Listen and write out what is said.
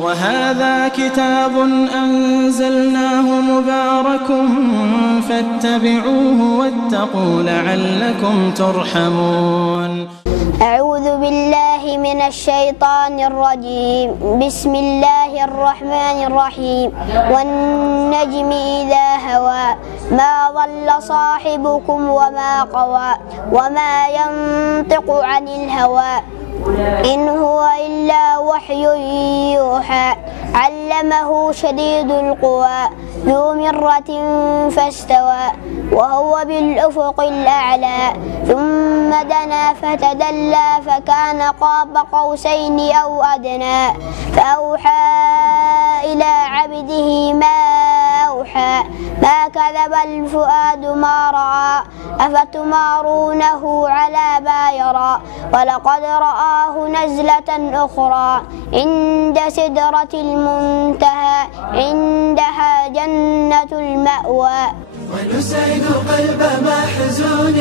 وهذا كتاب أنزلناه مبارك فاتبعوه واتقوا لعلكم ترحمون. أعوذ بالله من الشيطان الرجيم. بسم الله الرحمن الرحيم. والنجم إذا هوى ما ضل صاحبكم وما قوى وما ينطق عن الهوى إن هو إلا وحي يوحى علمه شديد القوى ذو مرة فاستوى وهو بالأفق الأعلى ثم دنا فتدلى فكان قاب قوسين أو أدنى فأوحى إلى عبده ما أوحى ما كذب الفؤاد ما رأى أفتمارونه على ما يرى ولقد رآه نزلة أخرى عند سدرة المنتهى عندها جنة المأوى. ونسعد قلب محزون